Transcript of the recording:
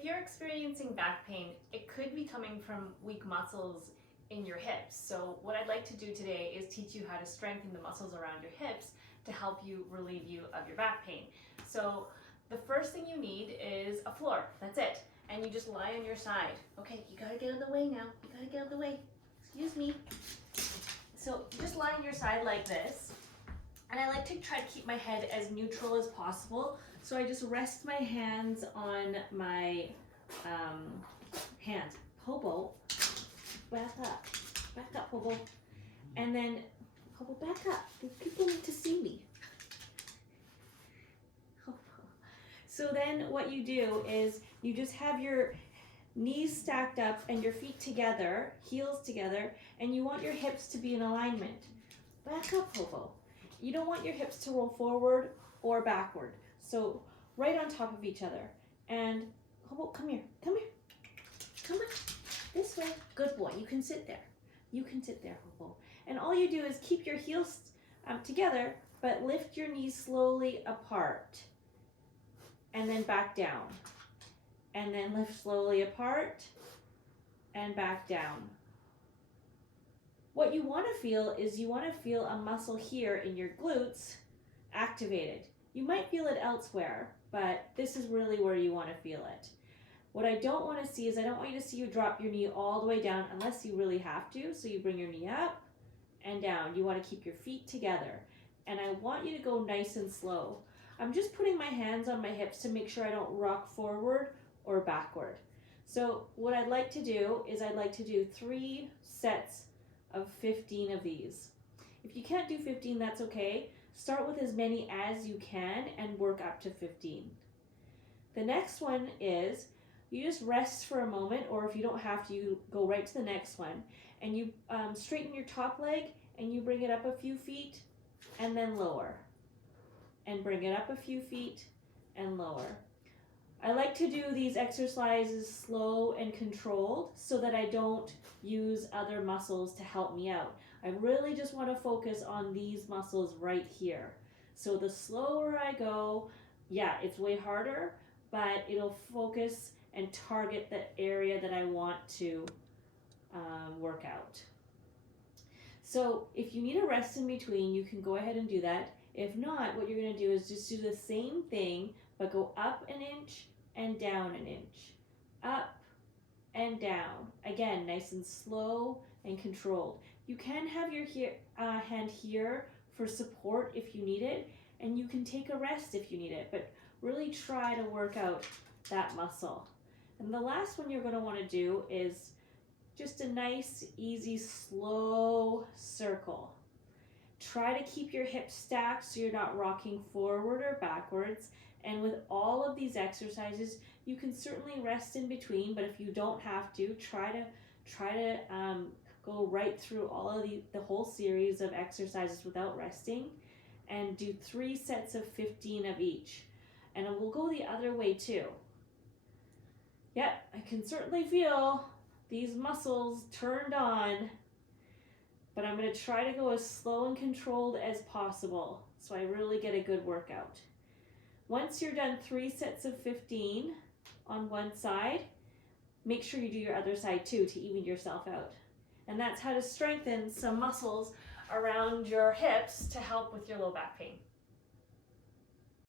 If you're experiencing back pain, it could be coming from weak muscles in your hips. So what I'd like to do today is teach you how to strengthen the muscles around your hips to help you relieve you of your back pain. So the first thing you need is a floor, that's it. And you just lie on your side. Okay, you gotta get out of the way now. You gotta get out of the way. Excuse me. So just lie on your side like this. And I like to try to keep my head as neutral as possible. So I just rest my hands on my hands. Hobo, back up, Hobo. And then, Hobo, back up. People need to see me. Hobo. So then what you do is you just have your knees stacked up and your feet together, heels together, and you want your hips to be in alignment. Back up, Hobo. You don't want your hips to roll forward or backward. So right on top of each other. And Hobo, come here, come here. Come on, this way. Good boy, you can sit there. You can sit there, Hobo. And all you do is keep your heels together, but lift your knees slowly apart. And then back down. And then lift slowly apart and back down. What you want to feel is you want to feel a muscle here in your glutes activated. You might feel it elsewhere, but this is really where you want to feel it. What I don't want to see is I don't want you to see you drop your knee all the way down unless you really have to. So you bring your knee up and down. You want to keep your feet together. And I want you to go nice and slow. I'm just putting my hands on my hips to make sure I don't rock forward or backward. So what I'd like to do is I'd like to do 3 sets of 15 of these. If you can't do 15, that's okay. Start with as many as you can and work up to 15. The next one is you just rest for a moment, or if you don't have to, you go right to the next one. And you straighten your top leg and you bring it up a few feet and then lower. And bring it up a few feet and lower. I like to do these exercises slow and controlled so that I don't use other muscles to help me out. I really just want to focus on these muscles right here. So the slower I go, yeah, it's way harder, but it'll focus and target the area that I want to work out. So if you need a rest in between, you can go ahead and do that. If not, what you're going to do is just do the same thing, but go up an inch and down an inch. Up and down. Again, nice and slow and controlled. You can have your hand here for support if you need it, and you can take a rest if you need it, but really try to work out that muscle. And the last one you're going to want to do is just a nice, easy, slow circle. Try to keep your hips stacked so you're not rocking forward or backwards. And with all of these exercises, you can certainly rest in between, but if you don't have to, try to go right through all of the whole series of exercises without resting, and do 3 sets of 15 of each. And we'll go the other way too. Yep, I can certainly feel these muscles turned on, but I'm going to try to go as slow and controlled as possible so I really get a good workout. Once you're done 3 sets of 15 on one side, make sure you do your other side too to even yourself out. And that's how to strengthen some muscles around your hips to help with your low back pain.